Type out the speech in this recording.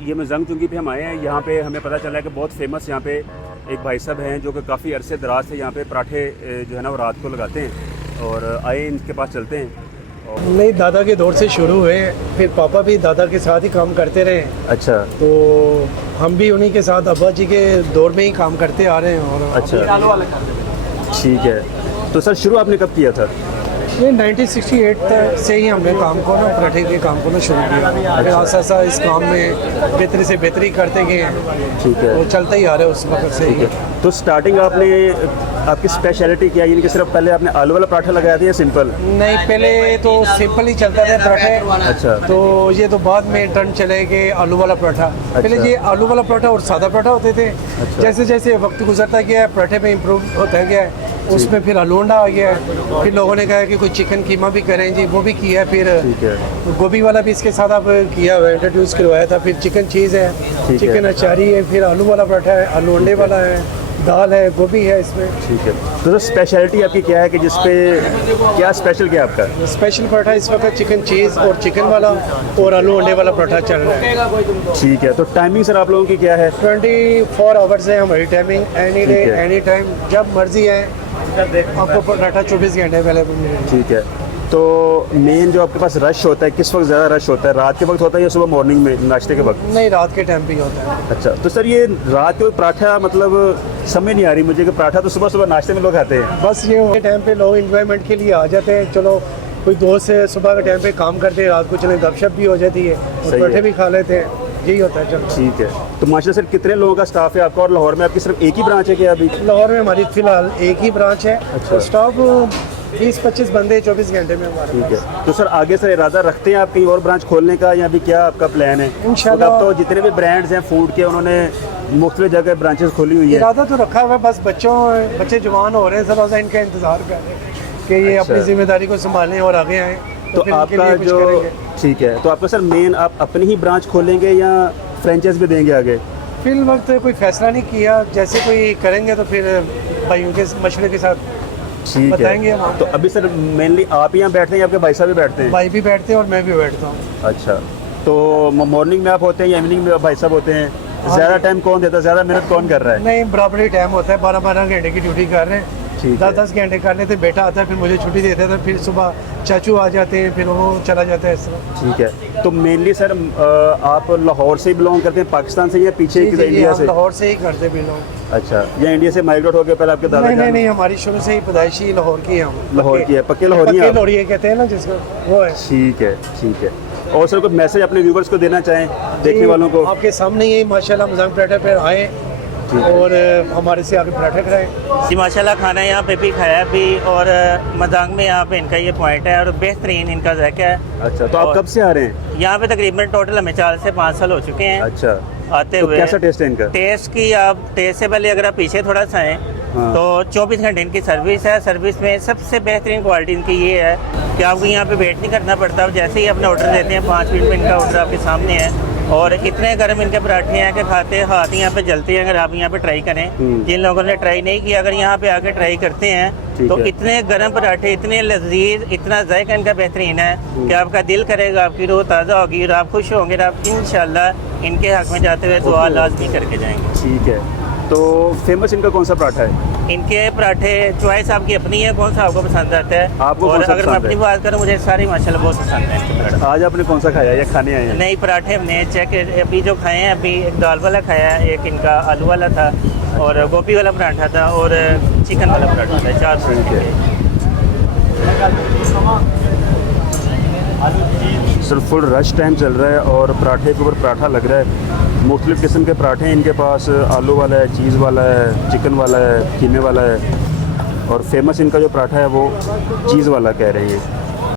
ये मैं जंग चुंगी पे हम आए हैं। यहाँ पे हमें पता चला है कि बहुत फेमस यहाँ पे एक भाई साहब हैं जो कि काफ़ी अरसे दराज से यहाँ पे पराठे जो है ना वो रात को लगाते हैं, और आए इनके पास चलते हैं। और नहीं, दादा के दौर से शुरू हुए, फिर पापा भी दादा के साथ ही काम करते रहे। अच्छा, तो हम भी उन्हीं के साथ अब्बा जी के दौर में ही काम करते आ रहे हैं। और अच्छा, ठीक है। तो सर शुरू आपने कब किया था? ये 1968 से ही हमने काम को ना पराठे के काम को ना शुरू किया। फिर आसा आसा इस काम में बेहतरी से बेहतरी करते गए हैं। ठीक है, वो चलता ही आ रहा है उस वक्त से ही। तो स्टार्टिंग आपने आपकी स्पेशलिटी क्या है, यानी कि सिर्फ पहले आपने आलू वाला पराठा लगाया था या सिंपल? नहीं, पहले तो सिंपल ही चलता था पराठे। अच्छा, तो ये तो बाद में टर्न चले गए आलू वाला पराठा। पहले ये आलू वाला पराठा और सादा पराठा होते थे। अच्छा। जैसे जैसे वक्त गुजरता गया है, पराठे में इम्प्रूव होता गया है, उसमें फिर आलू अंडा आ गया है। फिर लोगों ने कहा कि कोई चिकन कीमा भी करें जी, वो भी किया है। फिर ठीक है, गोभी वाला भी इसके साथ अब किया हुआ है, इंट्रोड्यूस करवाया था। फिर चिकन चीज़ है, चिकन अचारी है, फिर आलू वाला पराठा है, आलू अंडे वाला है, दाल है, गोभी है इसमें। ठीक है। तो स्पेशलिटी आपकी क्या है कि जिसपे क्या स्पेशल क्या है आपका? स्पेशल पराठा इस वक्त चिकन चीज़ और चिकन वाला और आलू अंडे वाला पराठा चल रहा है। ठीक है। तो टाइमिंग सर आप लोगों की क्या है? 24 आवर्स है हमारी timing, any day any time, जब मर्जी है आपको पराठा 24 घंटे अवेलेबल मिलेगा। ठीक है। तो मेन जो आपके पास रश होता है, किस वक्त ज़्यादा रश होता है, रात के वक्त होता है या सुबह मॉर्निंग में नाश्ते के वक्त? नहीं, रात के टाइम पे ही होता है। अच्छा, तो सर ये रात के वक्त पराठा मतलब समझ नहीं आ रही मुझे कि पराठा तो सुबह सुबह नाश्ते में लोग खाते हैं। बस ये टाइम पे लोग एंजॉयमेंट के लिए आ जाते हैं। चलो कोई दोस्त है सुबह के टाइम पे काम करते हैं, रात को चले गपशप भी हो जाती है और पराठे भी खा लेते हैं, यही होता है। चलो ठीक है। तो माशाल्लाह सर कितने लोगों का स्टाफ है आपका, और लाहौर में आपकी सिर्फ एक ही ब्रांच है क्या अभी? लाहौर में हमारी फिलहाल एक ही ब्रांच है। अच्छा। और स्टाफ 20-25 बंदे 24 घंटे में हमारे ठीक पास। है। तो सर आगे से इरादा रखते हैं आप कहीं और ब्रांच खोलने का, या अभी क्या आपका प्लान है? इंशाल्लाह। अब तो जितने भी ब्रांड्स हैं फूड के उन्होंने मुख्तलिफ जगह ब्रांचेस खोली हुई है। इरादा तो रखा हुआ है, बस बच्चे जवान हो रहे हैं, थोड़ा सा इनका इंतजार कर रहे हैं कि ये अच्छा। अपनी जिम्मेदारी को संभालें और आगे आएँ। तो फिर उनके लिए आपका कुछ जो करेंगे। ठीक है, तो आपका सर मेन आप अपनी ही ब्रांच खोलेंगे या फ्रेंचाइज भी देंगे आगे? फिल वक्त कोई फैसला नहीं किया, जैसे कोई करेंगे तो फिर भाइयों के मशवरे के साथ ठीक बताएंगे है। हम। तो अभी सर मेनली आप यहाँ बैठते हैं या आपके भाई साहब भी बैठते हैं? भाई भी बैठते हैं और मैं भी बैठता हूँ। अच्छा, तो मॉर्निंग में आप होते हैं या इवनिंग में भाई साहब होते हैं? हाँ ज़्यादा जी। टाइम कौन देता है, ज़्यादा मेहनत कौन कर रहा है? नहीं, बराबर ही टाइम होता है, 12-12 घंटे की ड्यूटी कर रहे हैं। ठीक है। 10-10 घंटे कर लेते, बेटा आता है फिर मुझे छुट्टी देता है, फिर सुबह चाचू आ जाते हैं, फिर वो चला जाता है इस तरह। ठीक है। तो मेनली सर आप लाहौर से बिलोंग करते हैं, पाकिस्तान से, या पीछे जी, जी, इंडिया हम से? लाहौर से ही करते बिलोंग। अच्छा, या इंडिया से माइग्रेट हो गए पहले आपके दादा? नहीं, नहीं, हमारी शुरू से ही पैदाइशी लाहौर की है हम। लाहौर की है, पक्के लाहौरी हैं आप? लाहौरी कहते हैं ना जिसको, वो है। ठीक है, ठीक है। और सर कोई मैसेज अपने व्यूवर्स को देना चाहें, देखने वालों को? आपके सामने ही माशाल्लाह मजाक पराठे पर आए और हमारे से आगे पराठा कराएं। जी माशाल्लाह, खाना यहाँ पे भी खाया भी, और मजाक में यहाँ पे इनका ये पॉइंट है और बेहतरीन इनका जायका है। अच्छा, तो आप कब से आ रहे हैं यहाँ पे? तकरीबन टोटल हमें 4 से 5 साल हो चुके हैं अच्छा, आते तो हुए। कैसा टेस्ट है इनका? टेस्ट की आप टेस्ट से पहले अगर आप पीछे थोड़ा सा हैं हाँ। तो 24 घंटे इनकी सर्विस है। सर्विस में सबसे बेहतरीन क्वालिटी इनकी ये है कि आपको यहाँ पे वेट नहीं करना पड़ता। आप जैसे ही अपने ऑर्डर देते हैं 5 मिनट में इनका ऑर्डर आपके सामने है, और इतने गर्म इनके पराठे हैं कि खाते हाथ यहाँ पे जलते हैं। अगर आप यहाँ पे ट्राई करें, जिन लोगों ने ट्राई नहीं किया, अगर यहाँ पे आके ट्राई करते हैं तो है। इतने गर्म पराठे, इतने लजीज, इतना जायका इनका बेहतरीन है कि आपका दिल करेगा, आपकी रूह ताज़ा होगी और आप खुश होंगे और आप इंशाल्लाह इनके हक में जाते हुए दुआ लाजमी करके जाएंगे। ठीक है। तो फेमस इनका कौन सा पराठा है? इनके पराठे चॉइस आपकी अपनी है, कौन सा आपको पसंद आता है। आपको और कौन सा अगर मैं पसंद अपनी है? बात करूँ, मुझे सारे माशाल्लाह बहुत पसंद है इनके पराठे। आज आपने कौन सा खाया या खाने आए हैं? नई पराठे हमने चेक अभी जो खाए हैं, अभी एक दाल वाला खाया है, एक इनका आलू वाला था और गोभी वाला पराठा था और चिकन वाला पराठा था। 4 ठीक है। सर फुल रश टाइम चल रहा है और पराठे के ऊपर पराठा लग रहा है। मुख्तलिफ़ किस्म के पराठे हैं इनके पास, आलू वाला है, चीज़ वाला है, चिकन वाला है, कीमे वाला है, और फेमस इनका जो पराठा है वो चीज़ वाला कह रहे हैं।